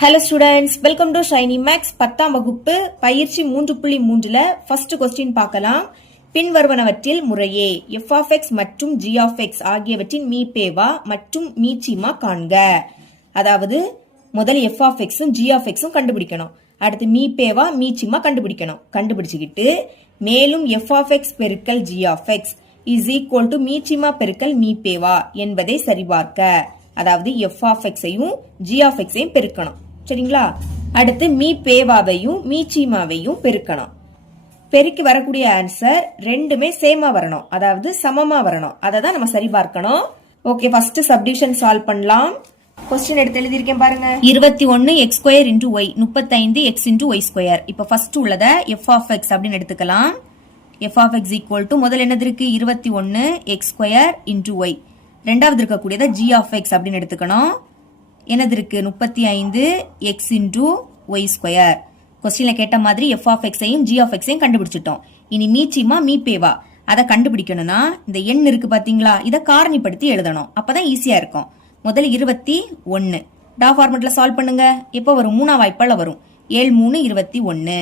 Hello students, welcome to Shiny Max 10ஆம் வகுப்பு பயிற்சி 3.3ல first question பார்க்கலாம். பின்வருவனவற்றில் முறையே f of x மற்றும் g of x ஆகியவற்றின் மீப்பேவா மற்றும் மீச்சிமா காண்க. அதாவது முதல் f of x um g of x உம் கண்டுபிடிக்கணும். அடுத்து மீப்பேவா மீச்சிமா கண்டுபிடிக்கணும். கண்டுபிடிச்சிக்கிட்டு மேலும் f of x பெருக்கல் g of x is equal to மீச்சிமா பெருக்கல் மீப்பேவா என்பதை சரிபார்க்க. அதாவது f of x ஐயும் g of x ஐயும் பெருக்கணும். சரிங்களா? அடுத்து மீப்பேவாவையும் மீச்சிமாவையும் பெருக்கணும். பெருக்கி வரக்கூடிய ஆன்சர் ரெண்டுமே சேமா வரணும். அதாவது சமமா வரணும். அதை தான் நம்ம சரி பார்க்கணும். ஓகே, ஃபர்ஸ்ட் சப்டிவிஷன் சால்வ் பண்ணலாம். क्वेश्चन எடுத்து எழுதிருக்கேன் பாருங்க. 21 x square into y 35 x into y square. இப்போ ஃபர்ஸ்ட் உள்ளத f of x அப்படினு எடுத்துக்கலாம். f of x equal to முதல்ல என்னது இருக்கு 21 x ஸ்கொயர் into y. இரண்டாவது இருக்க கூடியத g of x அப்படினு எடுத்துக்கணும். என்னது இருக்கு 35 x into y ஸ்கொயர். क्वेश्चनல கேட்ட மாதிரி f of x ஐயும் g of x ஐயும் கண்டுபிடிச்சிட்டோம். இனி மீச்சிமா மீப்பேவா அத கண்டுபிடிக்கணும்னா இந்த எண் இருக்கு பாத்தீங்களா, இத காரணிப்படுத்தி எழுதணும். அப்பதான் ஈஸியா இருக்கும். முதல்ல 21 டா ஃபார்மட்ல சால்வ் பண்ணுங்க. எப்போ வரும்? மூணாம் வாய்ப்பால வரும். 7 3 21.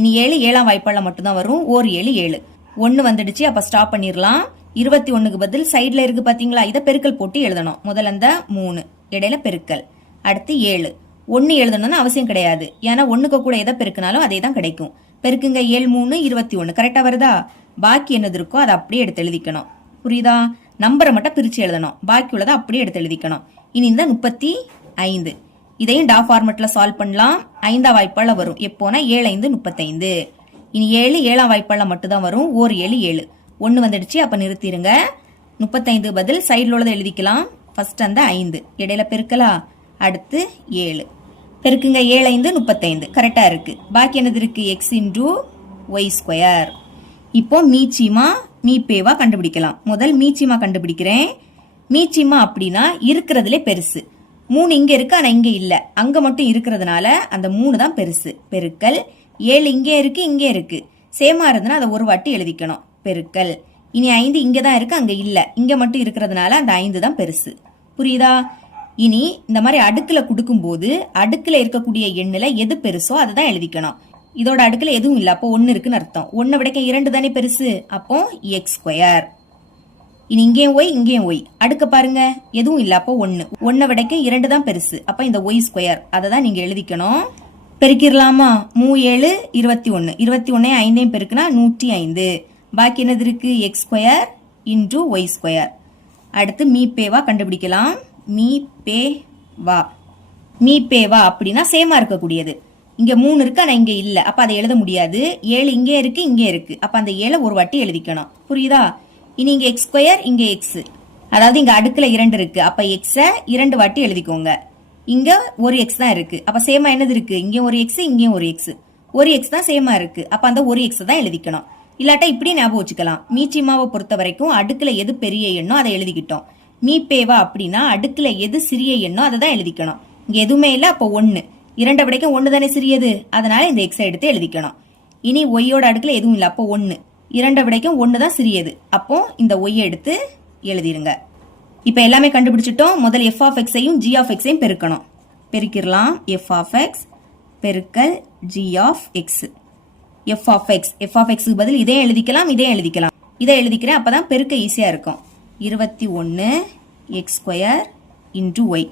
இனி 7 ஏழாம் வாய்ப்பால மட்டும் தான் வரும். 1 7 7. 1 வந்துடுச்சு. அப்ப ஸ்டாப் பண்ணிரலாம். 21க்கு பதில் சைடுல இருக்கு பாத்தீங்களா, இத பெருக்கல் போட்டு எழுதணும். முதல்ல அந்த 3 இடையில பெருக்கல். அடுத்து 7. 1 எழுதணும்னு அவசியம் கிடையாது. ஏன்னா 1க்கு கூட எதை பெருக்கினாலும் அதே தான் கிடைக்கும். பெருக்குங்க 7 3 21. கரெக்டா வருதா? பாக்கி என்னது இருக்கோ அதை அப்படியே எடுத்து எழுதிக்கணும். புரியுதா? நம்பரை மட்டும் பிரிச்சு எழுதணும். பாக்கி உள்ளதை அப்படியே எடுத்து எழுதிக்கணும். இனி இந்த 35 இதையும் டா ஃபார்மட்ல சால்வ் பண்ணலாம். 5ஆம் வாய்ப்பால வரும். எப்போனா 7 5 35. இனி 7 ஏழாம் வாய்ப்பால மட்டும் தான் வரும். 1 7 7. 1 வந்துடுச்சு. அப்ப நிறுத்திடுங்க. 35 பதில் சைடுல உள்ளதை எழுதிக்கலாம். ஃபர்ஸ்ட் அந்த 5 இடையில பெருக்கலா. அடுத்து 7 பெருக்குங்க 7 5 35. கரெக்டா இருக்கு. பாக்கி என்னது இருக்கு x into y ஸ்கொயர். இப்போ மீச்சிமா மீப்பேவா கண்டுபிடிக்கலாம். முதல் மீச்சிமா கண்டுபிடிக்கிறேன். மீச்சிமா அப்படின்னா இருக்கிறதுலே பெருசு. 3 இங்க இருக்கு, ஆனா இங்க இல்ல. அங்க மட்டும் இருக்கிறதுனால அந்த 3 தான் பெருசு. பெருக்கல் 7 இங்கே இருக்கு, இங்கே இருக்கு. சேமா இருந்ததுன்னா அதை ஒரு வாட்டி எழுதிக்கணும். பெருக்கல் இனி 5 இங்க தான் இருக்கு, அங்க இல்ல. இங்க மட்டும் இருக்கிறதுனால அந்த 5 தான் பெருசு. புரியுதா? இனி இந்த மாதிரி அடுக்குல கொடுக்கும் போது அடுக்குல இருக்கக்கூடிய எண்ணுல எது பெருசோ அதை தான் எழுதிக்கணும். இதோட அடுக்குல எதுவும் இல்ல, அப்போ 1 இருக்குன்னு அர்த்தம். 1 விடக்க 2 தானே பெருசு, அப்போ x ஸ்கொயர். இனி இங்கேயும் y இங்கேயும் y. அடுக்க பாருங்க, எதுவும் இல்ல, அப்போ 1. 1 விடக்க 2 தான் பெருசு, அப்ப இந்த y ஸ்கொயர் அதை தான் நீங்க எழுதிக்கணும். பெருக்கிடலாமா? 3 7 21. 21 5 பெருக்குனா 105. பாக்கி என்னது இருக்கு? x square into y square. அடுத்து மீப்பேவா கண்டுபிடிக்கலாம். மீப்பேவா மீப்பேவா அப்படின்னா சேமா இருக்கக்கூடியது. இங்க 3 இருக்கு, ஆனா இங்க இல்ல. அப்ப அதை எழுத முடியாது. 7 இங்கே இருக்கு, இங்கே இருக்கு. அப்ப அந்த 7 ஒரு வாட்டி எழுதிக்கணும். புரியுதா? இனி இங்க x ஸ்கொயர், இங்க x. அதாவது இங்க அடுக்குல 2 இருக்கு. அப்ப x 2 வாட்டி எழுதிக்கோங்க. இங்க ஒரு x தான் இருக்கு. அப்ப சேமா என்னது இருக்கு? இங்க ஒரு x, இங்க ஒரு x. ஒரு x தான் சேமா இருக்கு. அப்ப அந்த ஒரு x தான் எழுதிக்கணும். இல்லாட்டா இப்படி ஞாபகம் வச்சுக்கலாம். மீச்சிமாவை பொறுத்த வரைக்கும் அடுக்குல எது பெரிய எண்ணோ அதை எழுதிக்கிட்டோம். மீப்பேவா அப்படின்னா அடுக்குல எது சிறிய எண்ணோ அதை தான் எழுதிக்கணும். இங்க எதுவுமே இல்ல, அப்போ 1. 2 விடைக்கும் 1 தானே சிறியது, அதனால இந்த x எடுத்து எழுதிக்கணும். இனி ஒய்யோட அடுக்குல எதுவும் இல்ல, அப்போ 1. 2 விடைக்கும் 1 தான் சிறியது, அப்போ இந்த ஒய் எடுத்து எழுதிருங்க. இப்ப எல்லாமே கண்டுபிடிச்சிட்டோம். முதல் f of x ஐயும் g of x ஐயும் பெருக்கணும். பெருக்கிடலாம். f of x பெருக்கல் g of x. f of x க்கு பதில் இதே எழுதிக்கலாம், இதே எழுதிக்கலாம். இதை எழுதிக்கிறேன், அப்பதான் பெருக்க ஈஸியா இருக்கும். 21 x ஸ்கொயர் இன்டு y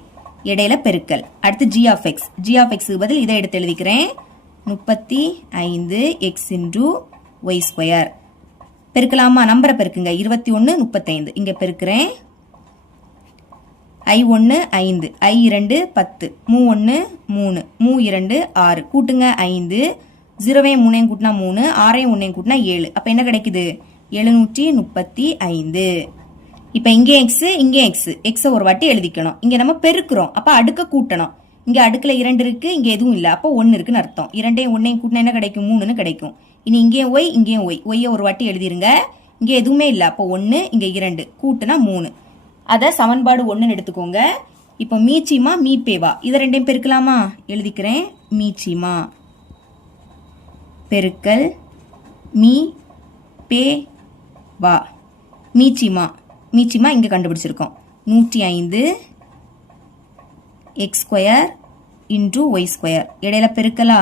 இடையில பெருக்கல். அடுத்து g of x க்கு பதில் இதை எடுத்து எழுதிக்கிறேன். 35 x இன்டு y ஸ்கொயர். பெருக்கலாமா? நம்பரை பெருக்குங்க. 21 35. இங்க பெருக்கிறேன். I1 5 I2 10 3 1 3 3 2 6. கூட்டுங்க 5. 0 3 கூட்டினா 3, 6 1 கூட்டினா 7. அப்ப என்ன கிடைக்குது? 735. இப்ப இங்கே x இங்கே x ஒரு வாட்டி எழுதிக்கணும். இங்க நம்ம பெருக்குறோம், அப்ப அடுக்க கூட்டணும். இங்க அடுக்குல 2 இருக்கு, இங்க எதுவும் இல்ல, அப்போ 1 இருக்குன்னு அர்த்தம். 2 1 கூட்டினா என்ன கிடைக்கும்? 3ன்னு கிடைக்கும். இனி இங்கே y இங்கே y ஒரு வாட்டி எழுதிருங்க. இங்க எதுவுமே இல்ல, அப்போ 1 இங்க 2 கூட்டுனா 3. அத சமன்பாடு 1ன்னு எடுத்துக்கோங்க. இப்போ மீச்சிமா மீப்பேவா இத ரெண்டையும் பெருக்கலாமா? எழுதிக்கிறேன். மீச்சிமா பெருக்கல் மீப்பேவா. மீச்சிமா இங்க கண்டுபிடிச்சிருக்கோம். 105 x square into y square இடையில பெருக்கலா.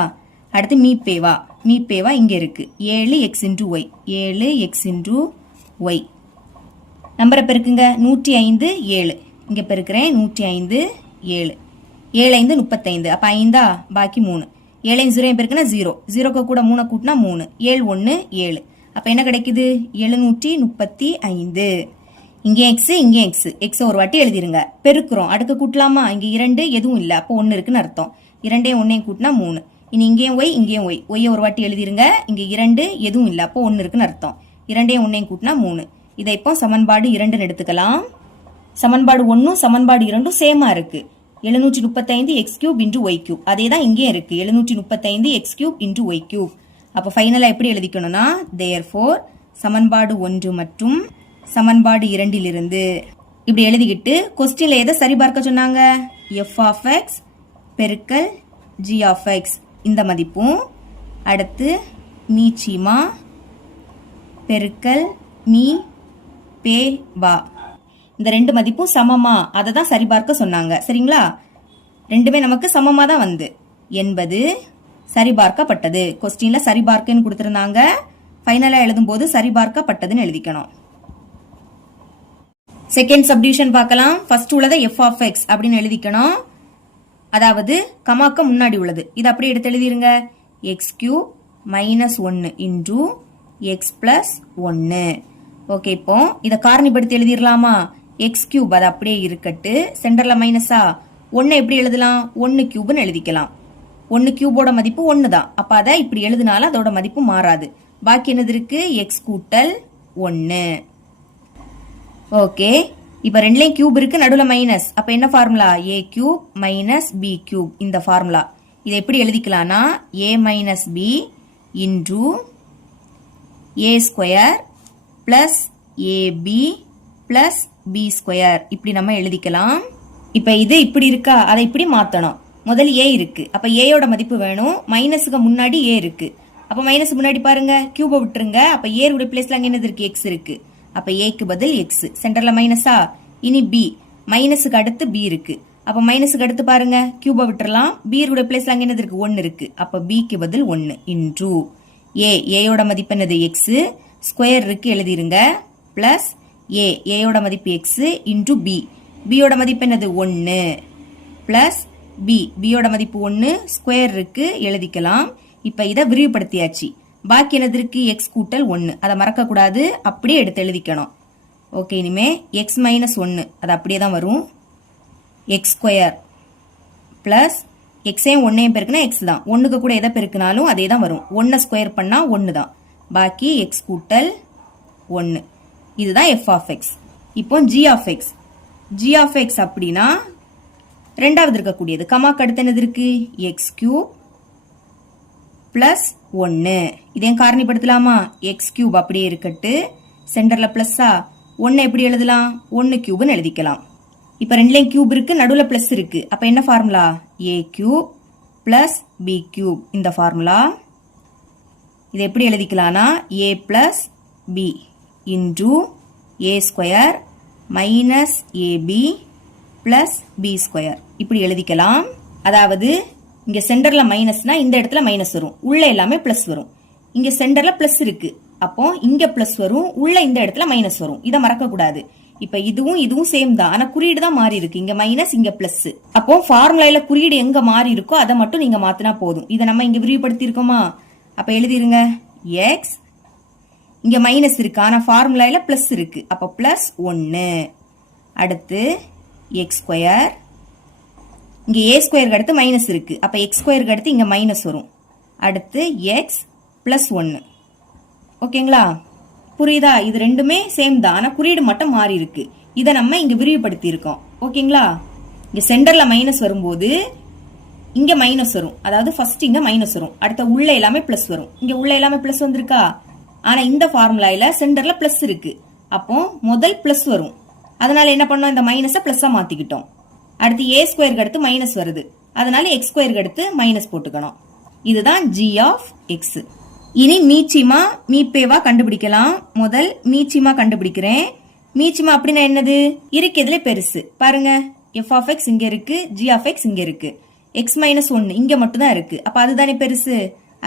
அடுத்து மீப்பேவா இங்கே இருக்கு 7x into Y 7x into Y. நம்பரை பெருக்குங்க 105 7 இங்கே பெருக்கிறேன் 105 7 7 5 35 அப்போ 5 பாக்கி 3 7 0 பெருக்குனா 0 0க்கு கூட 3 கூட்டினா 3 7 1 7 அப்போ என்ன கிடைக்குது 735. இங்கே எக்ஸ் ஒரு வாட்டி எழுதிருங்க. பெருக்கிறோம் அடுக்கு கூட்டலாமா. இங்கே 2 எதுவும் இல்லை அப்போ 1 இருக்குன்னு அர்த்தம். 2 1 கூட்டினா 3. இனி இங்கேயும் ஒய் ஒரு வாட்டி எழுதிருங்க. இங்கே 2 எதுவும் இல்லை அப்போ 1 இருக்குன்னு அர்த்தம். 2 1 கூட்டினா 3. இதை இப்போ சமன்பாடு 2 எடுத்துக்கலாம். சமன்பாடு 1 சமன்பாடு 2 சேமா இருக்கு. 735 x cube into y cube அதே தான் இங்கேயும் இருக்கு 735 x cube into y cube. அப்போ ஃபைனலா எப்படி எழுதிக்கணும்னா therefore சமன்பாடு 1 மற்றும் சமன்பாடு 2 இப்படி எழுதிக்கிட்டு கொஸ்டின்ல எதை சரிபார்க்க சொன்னாங்க f of x பெருக்கல் g of x இந்த மதிப்பும் அடுத்து மீச்சிமா பெருக்கல் மீ பே வா இந்த 2 மதிப்பும் சமமா அதை தான் சரிபார்க்க சொன்னாங்க. சரிங்களா. ரெண்டுமே நமக்கு சமமா தான் வந்து என்பது சரிபார்க்கப்பட்டது. கொஸ்டின்ல சரிபார்க்கன்னு கொடுத்திருந்தாங்க. ஃபைனலா எழுதும் போது சரிபார்க்கப்பட்டதுன்னு எழுதிக்கணும். செகண்ட் சப்டிவிஷன் பார்க்கலாம். ஃபர்ஸ்ட் உள்ளதை f of x அப்படின்னு எழுதிக்கணும். அதாவது கமாக்க முன்னாடி உள்ளது இது அப்படியே எடுத்து எழுதிருங்க. x cube minus 1 into x plus 1. Okay இப்போ இதை காரணிப்படுத்தி எழுதிடலாமா. எக்ஸ் கியூப் அது அப்படியே இருக்கட்டு. சென்டர்ல மைனஸா 1 எப்படி எழுதலாம் 1 கியூப்னு எழுதிக்கலாம். 1 கியூபோட மதிப்பு 1 தான். அப்ப அதை இப்படி எழுதினாலும் அதோட மதிப்பு மாறாது. பாக்கி என்னது இருக்கு எக்ஸ் கூட்டல் 1. ஓகே இப்ப ரெண்டுலயும் கியூப் இருக்கு நடுவுல மைனஸ். அப்ப என்ன formula a cube minus b cube இந்த ஃபார்முலா. இதை எப்படி எழுதிக்கலாம்னா a minus b into a square plus ab plus b square இப்படி நம்ம எழுதிக்கலாம். இப்ப இது இப்படி இருக்கா அதை இப்படி மாத்தணும். முதல் a இருக்கு அப்ப a யோட மதிப்பு வேணும். மைனஸுக்கு முன்னாடி a இருக்கு அப்ப மைனஸ் முன்னாடி பாருங்க கியூபை விட்டுருங்க. அப்ப a உடைய பிளேஸ்ல அங்க என்னது இருக்கு x இருக்கு. அப்ப a க்கு பதில் x சென்டர்ல மைனஸா. இனி b மைனஸுக்கு அடுத்து b இருக்கு. அப்ப மைனஸுக்கு அடுத்து பாருங்க கியூபை விட்டுறலாம். b உடைய பிளேஸ்ல அங்க என்னது இருக்கு 1 இருக்கு. அப்ப b க்கு பதில் 1 இன்டூ a யோட மதிப்பு என்னது x ஸ்கொயர் இருக்கு எழுதிருங்க பிளஸ் a யோட மதிப்பு x இன்டூ b யோட மதிப்பு என்னது 1 பிளஸ் b யோட மதிப்பு 1 ஸ்கொயர் இருக்கு எழுதிக்கலாம். இப்ப இதை விரிவுபடுத்தியாச்சு. பாக்கி என்னது இருக்கு எக்ஸ் கூட்டல் 1 அதை மறக்க கூடாது அப்படியே எடுத்து எழுதிக்கணும். ஓகே இனிமே எக்ஸ் மைனஸ் 1 அது அப்படியே தான் வரும். எக்ஸ் ஸ்கொயர் பிளஸ் எக்ஸையும் 1ஐயும் பெருக்குனா எக்ஸ் தான். 1க்கு கூட எதை பெருக்கினாலும் அதே தான் வரும். 1 ஸ்கொயர் பண்ணா 1 தான். பாக்கி எக்ஸ் கூட்டல் 1 இதுதான் f of x. இப்போ g of x அப்படின்னா ரெண்டாவது இருக்கக்கூடியது கமாக்கு அடுத்து என்னது இருக்கு எக்ஸ் கியூப் பிளஸ் 1 இதையும் காரணிப்படுத்தலாமா. எக்ஸ் கியூப் அப்படியே இருக்கட்டு சென்டர்ல பிளஸ்ஸா 1 எப்படி எழுதலாம் 1 கியூப்னு எழுதிக்கலாம். இப்ப ரெண்டுலயும் கியூப் இருக்கு நடுவுல பிளஸ் இருக்கு. அப்ப என்ன formula a cube plus b cube இந்த ஃபார்முலா. இதை எப்படி எழுதிக்கலாம்னா a plus b into a square minus ab plus b square இப்படி எழுதிக்கலாம். அதாவது இங்க சென்டர்ல மைனஸ்னா இந்த இடத்துல மைனஸ் வரும் உள்ள எல்லாமே பிளஸ் வரும். இங்க சென்டர்ல பிளஸ் இருக்கு அப்போ இங்க பிளஸ் வரும் உள்ள இந்த இடத்துல மைனஸ் வரும். இதை மறக்க கூடாது. இப்ப இதுவும் சேம் தான் ஆனா குறியீடு தான் மாறி இருக்கு. இங்க மைனஸ் இங்க பிளஸ். அப்போ ஃபார்முலால குறியீடு எங்க மாறி இருக்கோ அதை மட்டும் நீங்க மாத்தினா போதும். இதை நம்ம இங்க விரிவுபடுத்தி இருக்கோமா. அப்ப எழுதிருங்க எக்ஸ் இங்க மைனஸ் இருக்கு ஆனா ஃபார்முலால பிளஸ் இருக்கு அப்ப பிளஸ் 1. அடுத்து எக்ஸ் ஸ்கொயர் இங்க a ஸ்கொயருக்கு அடுத்து மைனஸ் இருக்கு அப்ப எக்ஸ் ஸ்கொயருக்கு அடுத்து இங்க மைனஸ் வரும். அடுத்து எக்ஸ் பிளஸ் 1. ஓகேங்களா புரியுதா. இது ரெண்டுமே சேம் தான் ஆனா குறியீடு மட்டும் மாறி இருக்கு. இதை நம்ம இங்க விரிவுபடுத்தி இருக்கோம். ஓகேங்களா. இங்க சென்டர்ல மைனஸ் வரும்போது இங்க மைனஸ் வரும். அதாவது ஃபர்ஸ்ட் இங்க மைனஸ் வரும் அடுத்த உள்ள எல்லாமே பிளஸ் வரும். இங்க உள்ள எல்லாமே பிளஸ் வந்திருக்கா. ஆனா இந்த ஃபார்முலால சென்டர்ல பிளஸ் இருக்கு அப்போ முதல் பிளஸ் வரும். அதனால என்ன பண்ணோம் இந்த மைனஸை பிளஸ்ஸா மாத்திக்கிட்டோம். அடுத்து a ஸ்கொயருக்கு அடுத்து மைனஸ் வருது அதனால எக்ஸ் ஸ்கொயருக்கு அடுத்து மைனஸ் போட்டுக்கணும். இதுதான் g ஆஃப் x. இனி மீப்பேவா கண்டுபிடிக்கலாம். முதல் மீச்சிமா கண்டுபிடிக்கிறேன். மீச்சிமா அப்படின்னா என்னது இருக்கிறதுல பெருசு பாருங்க f of x இங்க இருக்கு g of x இங்க இருக்கு. எக்ஸ் மைனஸ் ஒன்று இங்கே மட்டும்தான் இருக்கு. அப்போ அதுதானே பெருசு,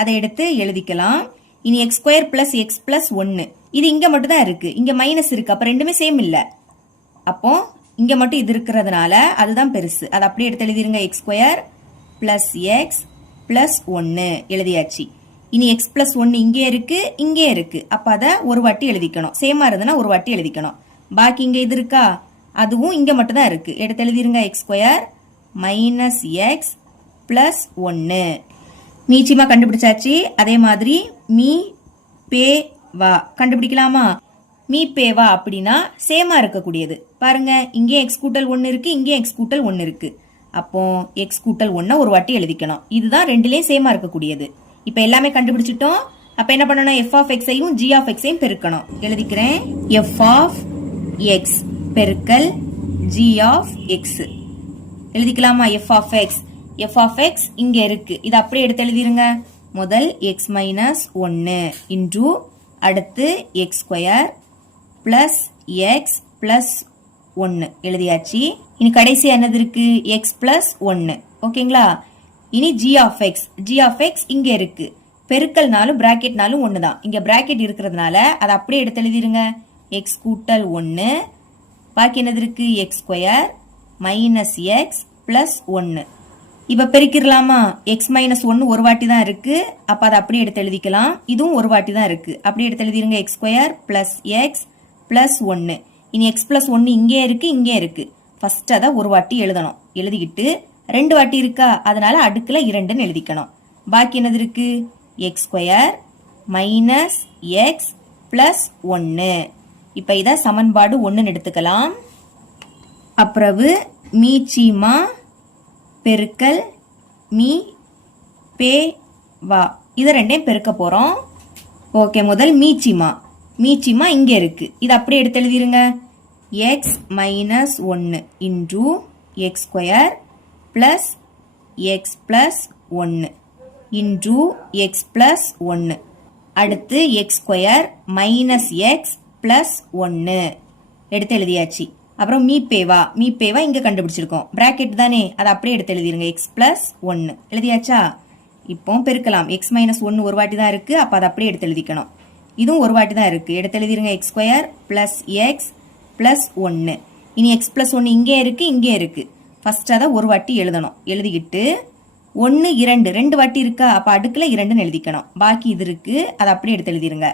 அதை எடுத்து எழுதிக்கலாம். இனி X square plus x plus ஒன்று, இது இங்கே மட்டும்தான் இருக்கு, இங்கே மைனஸ் இருக்கு, அப்போ ரெண்டுமே சேம் இல்லை. அப்போ இங்கே மட்டும் இது இருக்கிறதுனால அதுதான் பெருசு, அதை அப்படியே எடுத்து எழுதிருங்க. X square plus x plus ஒன்று எழுதியாச்சு. இனி எக்ஸ் பிளஸ் ஒன்று இங்கே இருக்கு, இங்கே இருக்கு, அப்போ அதை ஒரு வாட்டி எழுதிக்கணும். சேமா இருந்ததுன்னா ஒரு வாட்டி எழுதிக்கணும். பாக்கி இங்கே இது இருக்கா, அதுவும் இங்கே மட்டும் தான் இருக்கு, எடுத்து எழுதிருங்க. X square minus x plus ஒன்று மீச்சிமா கண்டுபிடிச்சாச்சு. அதே மாதிரி மீ பே வா கண்டுபிடிக்கலாமா? மீ பே வா அப்படின்னா சேமா இருக்கக்கூடியது. பாருங்க, இங்கே எக்ஸ் கூட்டல் ஒன்று இருக்கு, இங்கே எக்ஸ் கூட்டல் ஒன்று இருக்கு. அப்போ எக்ஸ் கூட்டல் ஒன்றை ஒரு வாட்டி எழுதிக்கணும். இதுதான் ரெண்டுலேயும் சேமா இருக்கக்கூடியது. இப்போ எல்லாமே கண்டுபிடிச்சிட்டோம். அப்போ என்ன பண்ணணும்? எஃப் ஆஃப் எக்ஸையும் ஜி ஆஃப் எக்ஸையும் பெருக்கணும். எழுதிக்கிறேன். எஃப் ஆஃப் எக்ஸ் பெருக்கல் ஜி ஆஃப் எக்ஸ் எழுதிக்கலாமா? F of x, f of x இங்கே இருக்கு, இது அப்படியே எடுத்து எழுதிருங்க. முதல் எக்ஸ் மைனஸ் ஒன்று இன்டு அடுத்து x square plus x plus ஒன்று எழுதியாச்சு. இனி கடைசி என்னது இருக்கு? எக்ஸ் பிளஸ் ஒன்று. ஓகேங்களா? இனி g of x, g of x இங்கே இருக்கு, பெருக்கல்னாலும் பிராக்கெட்னாலும் ஒன்று தான். இங்கே பிராக்கெட் இருக்கிறதுனால அதை அப்படியே எடுத்து எழுதிருங்க. எக்ஸ் கூட்டல் ஒன்று, பாக்கி என்னது இருக்கு? X square minus x plus ஒன்று. இப்போ பெருக்கிடலாமா? எக்ஸ் மைனஸ் ஒன்று ஒரு வாட்டி தான் இருக்கு, அப்போ அதை அப்படியே எடுத்து எழுதிக்கலாம். இதுவும் ஒரு வாட்டி தான் இருக்கு, அப்படியே எடுத்து எழுதிருங்க. X square plus x plus ஒன்று. இனி எக்ஸ் பிளஸ் ஒன்று இங்கே இருக்கு, இங்கே இருக்கு. ஃபர்ஸ்ட் அதை ஒரு வாட்டி எழுதணும். எழுதிக்கிட்டு ரெண்டு வாட்டி இருக்கா, அதனால அடுக்குல 2ன்னு எழுதிக்கணும். பாக்கி என்னது இருக்கு? X square minus x plus ஒன்று. இப்போ இதை சமன்பாடு 1ன்னு எடுத்துக்கலாம். அப்புறவு மீச்சிமா பெருக்கல் மீ பே வா, இதை ரெண்டையும் பெருக்க போறோம். ஓகே, முதல் மீச்சிமா, மீச்சிமா இங்கே இருக்கு, இது அப்படியே எடுத்து எழுதிருங்க. எக்ஸ் மைனஸ் ஒன்று into X square plus x plus ஒன்று இன்டு எக்ஸ் பிளஸ் ஒன்று. அடுத்து x square minus x plus ஒன்று எடுத்து எழுதியாச்சு. அப்புறம் மீ பேவா, மீ பேவா இங்கே கண்டுபிடிச்சிருக்கோம், பிராக்கெட் தானே, அதை அப்படியே எடுத்து எழுதிருங்க. எக்ஸ் பிளஸ் ஒன்று எழுதியாச்சா? இப்போ பெருக்கலாம். எக்ஸ் மைனஸ் ஒன்று ஒரு வாட்டி தான் இருக்கு, அப்போ அதை அப்படியே எடுத்து எழுதிக்கணும். இதுவும் ஒரு வாட்டி தான் இருக்கு, எடுத்து எழுதிருங்க. X square plus x plus ஒன்று. இனி எக்ஸ் பிளஸ் ஒன்று இங்கே இருக்கு, இங்கே இருக்கு. ஃபர்ஸ்ட் அதை ஒரு வாட்டி எழுதணும். எழுதிக்கிட்டு 1 2 2 வாட்டி இருக்கா, அப்போ அடுக்கில் 2ன்னு எழுதிக்கணும். பாக்கி இது இருக்கு, அதை அப்படியே எடுத்து எழுதிருங்க.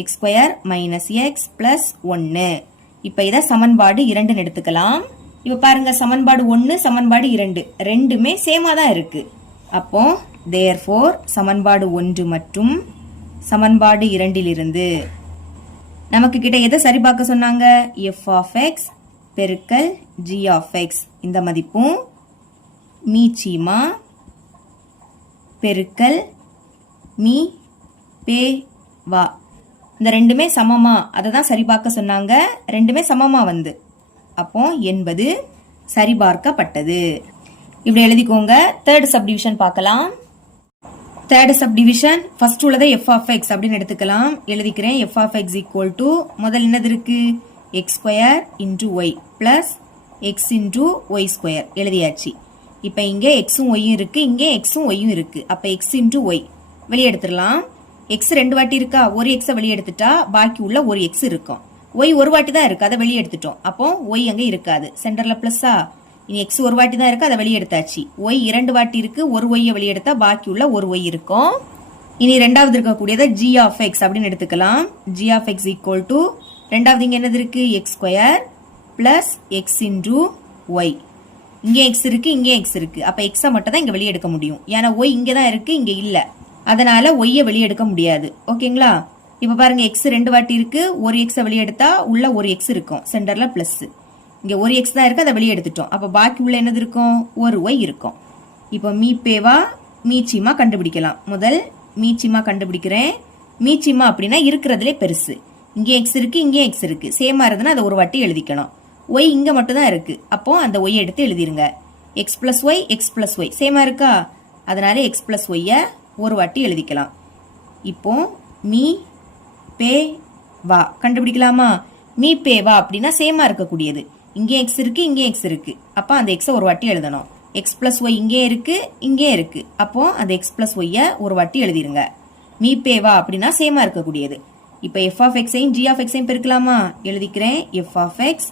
X square minus x plus ஒன்று. இப்போ இதை சமன்பாடு 2ன்னு எடுத்துக்கலாம். இப்போ பாருங்க, சமன்பாடு 1 சமன்பாடு 2 ரெண்டுமே சேமா தான் இருக்கு. அப்போ தேர்ஃபோர் சமன்பாடு 1 மற்றும் சமன்பாடு 2லிருந்து நமக்கு கிட்ட எதை சரி பார்க்க சொன்னாங்க? எஃப் ஆஃப் எக்ஸ் பெருக்கல் ஜி ஆஃப் எக்ஸ் இந்த மதிப்பும் மீச்சிமா பெருக்கல் மீ பே வா இந்த ரெண்டுமே சமமா, அதை தான் சரி பார்க்க சொன்னாங்க. ரெண்டுமே சமமா வந்து அப்போ என்பது சரிபார்க்கப்பட்டது. இப்படி எழுதிக்கோங்க. தேர்ட் சப்டிவிஷன் பார்க்கலாம். தேர்ட் சப்டிவிஷன் ஃபர்ஸ்ட் உள்ளதை எஃப் ஆஃப் எக்ஸ் அப்படின்னு எடுத்துக்கலாம். எழுதிக்கிறேன். F of x equal to முதல் என்னது இருக்கு? X square into y plus x into y square எழுதியாச்சு. இப்போ இங்கே எக்ஸும் ஒய்யும் இருக்கு, இங்கே எக்ஸும் ஒய்யும் இருக்கு. அப்போ எக்ஸ் இன்டூ ஒய் வெளியே எடுத்துடலாம். எக்ஸ் 2 வாட்டி இருக்கா, ஒரு எக்ஸை வெளியே எடுத்துட்டா பாக்கி உள்ள ஒரு எக்ஸ் இருக்கும். ஒய் ஒரு வாட்டி தான் இருக்கு, அதை வெளியே எடுத்துட்டோம். அப்போ ஒய் அங்கே இருக்காது, சென்டர்ல பிளஸ்ஸா. இனி எக்ஸ் ஒரு வாட்டி தான் இருக்கு, அதை வெளியே எடுத்தாச்சு. ஒய் 2 வாட்டி இருக்கு, ஒரு ஒய்யை வெளியே எடுத்தா பாக்கி உள்ள ஒரு ஒய் இருக்கும். இனி ரெண்டாவது இருக்கக்கூடியதை ஜி ஆஃப் எக்ஸ் அப்படின்னு எடுத்துக்கலாம். G of x equal to ரெண்டாவது இங்க என்னது இருக்கு? X square plus x into y. இங்கே எக்ஸ் இருக்கு, இங்கே எக்ஸ் இருக்கு. அப்ப எக்ஸை மட்டும் தான் இங்க வெளியே எடுக்க முடியும். ஏன்னா ஒய் இங்கே தான் இருக்கு, இங்க இல்ல, அதனால ஒய்யை வெளியே எடுக்க முடியாது. ஓகேங்களா? இப்ப பாருங்க, எக்ஸ் 2 வாட்டி இருக்கு, ஒரு எக்ஸை வெளியே எடுத்தா உள்ள ஒரு எக்ஸ் இருக்கும், சென்டர்ல பிளஸ். இங்க ஒரு எக்ஸ் தான் இருக்கு, அதை வெளியே எடுத்துட்டோம். அப்ப பாக்கி உள்ள என்னது இருக்கும்? ஒரு ஒய் இருக்கும். இப்போ மீப்பேவா மீச்சிமா கண்டுபிடிக்கலாம். முதல் மீச்சிமா கண்டுபிடிக்கிறேன். மீச்சிமா அப்படின்னா இருக்கிறதுலே பெருசு. இங்கே எக்ஸ் இருக்கு, இங்கே எக்ஸ் இருக்கு, சேமா இருந்ததுன்னா அதை ஒரு வாட்டி எழுதிக்கணும். ஒய் இங்க மட்டும் தான் இருக்கு, அப்போ அந்த ஒய் எடுத்து எழுதிருங்க. X plus y, x plus y சேமா இருக்கா, அதனால எக்ஸ் பிளஸ் ஒய்ய ஒரு வாட்டி எழுதிக்கலாம். இப்போ மீ பே வா கண்டுபிடிக்கலாமா? மீ பே வா அப்படின்னா சேமா இருக்கக்கூடியது. இங்கே எக்ஸ் இருக்கு, இங்கே எக்ஸ் இருக்கு, அப்ப அந்த எக்ஸை ஒரு வாட்டி எழுதணும். எக்ஸ் பிளஸ் ஒய் இங்கே இருக்கு இங்கே இருக்கு. அப்போ அந்த எக்ஸ் பிளஸ் ஒய்யை ஒரு வாட்டி எழுதிருங்க. மீபேவா அப்படின்னா சேமா இருக்கக்கூடியது. இப்போ எஃப் ஆஃப் எக்ஸையும் ஜி ஆஃப் எக்ஸையும் பெருக்கலாமா? எழுதிக்கிறேன். எஃப் ஆஃப் எக்ஸ்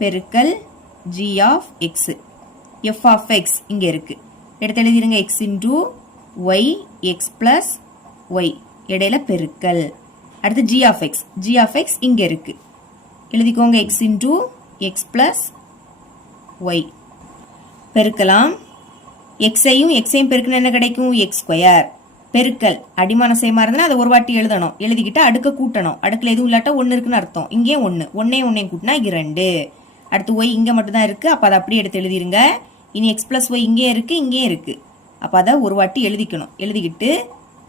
பெருக்கல் g of x. F of x இங்கே இருக்கு, எடுத்து எழுதிருங்க. X into y x plus y இடையில பெருக்கல். அடுத்து g of x. G of x இங்கே இருக்கு, எழுதிக்கோங்க. X into x plus y பெருக்கலாம். எக்ஸையும் எக்ஸையும் பெருக்கணும் என்ன கிடைக்கும்? X square. பெருக்கல் அடிமான சேமா இருந்தா அதை ஒரு வாட்டி எழுதணும். எழுதிக்கிட்டு அடுக்க கூட்டணும். அடுக்கல எதுவும் இல்லாட்டா ஒன்னு இருக்குன்னு அர்த்தம். இங்கே ஒன்னு, ஒன்னையும் கூட்டினா 2. அடுத்து ஒய் இங்க மட்டும் தான் இருக்கு, அப்ப அதை அப்படியே எடுத்து எழுதிருங்க. இனி எக்ஸ் பிளஸ் ஒய் இங்கே இருக்கு இங்கே இருக்கு, அப்ப அதை ஒரு வாட்டி எழுதிக்கணும். எழுதிக்கிட்டு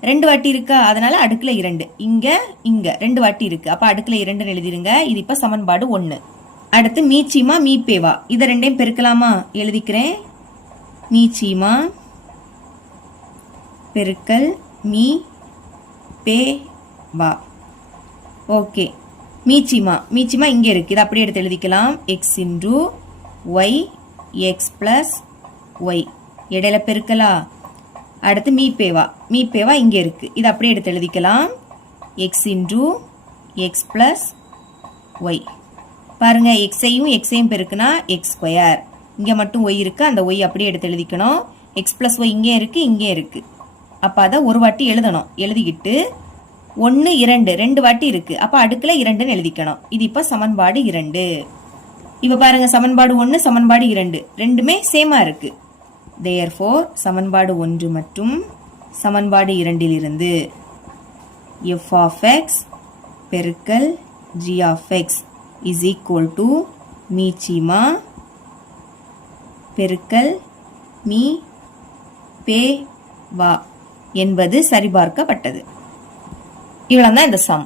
2 வாட்டி இருக்கா, அதனால அடுக்குல 2. இங்க இங்க 2 வாட்டி இருக்கு, அப்ப அடுக்குல 2 எழுதிருங்க. இது இப்ப சமன்பாடு 1. அடுத்து மீச்சிமா மீபேவா, இதை ரெண்டையும் பெருக்கலாமா? எழுதிக்கிறேன். மீச்சிமா பெருக்கல் மீ பே வா. ஓகே, மீச்சிமா மீச்சிமா இங்கே இருக்கு, இதை அப்படியே எடுத்து எழுதிக்கலாம். X into y x plus y இடையில பெருக்கலா. அடுத்து மீபேவா. மீபேவா இங்கே இருக்கு, இதை அப்படியே எடுத்து எழுதிக்கலாம். X into x plus y. பாருங்க, எக்ஸையும் எக்ஸையும் பெருக்குனா எக்ஸ் ஸ்கொயர். இங்கே மட்டும் ஒய் இருக்கு, அந்த ஒய் அப்படியே எடுத்து எழுதிக்கணும். எக்ஸ் பிளஸ் ஒய் இங்கே இருக்கு இங்கே இருக்கு, அப்போ அதை ஒரு வாட்டி எழுதணும். எழுதிக்கிட்டு 1 2 2 வாட்டி இருக்கு, அப்போ அடுக்குல 2ன்னு எழுதிக்கணும். இது இப்போ சமன்பாடு 2. இப்போ பாருங்க, சமன்பாடு 1 சமன்பாடு 2 ரெண்டுமே சேமா இருக்கு. தேர்ஃபோர் சமன்பாடு 1 மற்றும் சமன்பாடு 2லிருந்து எஃப் ஆஃப் எக்ஸ் பெருக்கல் g of x is equal to மீச்சிமா பெருக்கல் மீ பே வா என்பது சரிபார்க்கப்பட்டது. இவ்வளவுதான் இந்த சம்.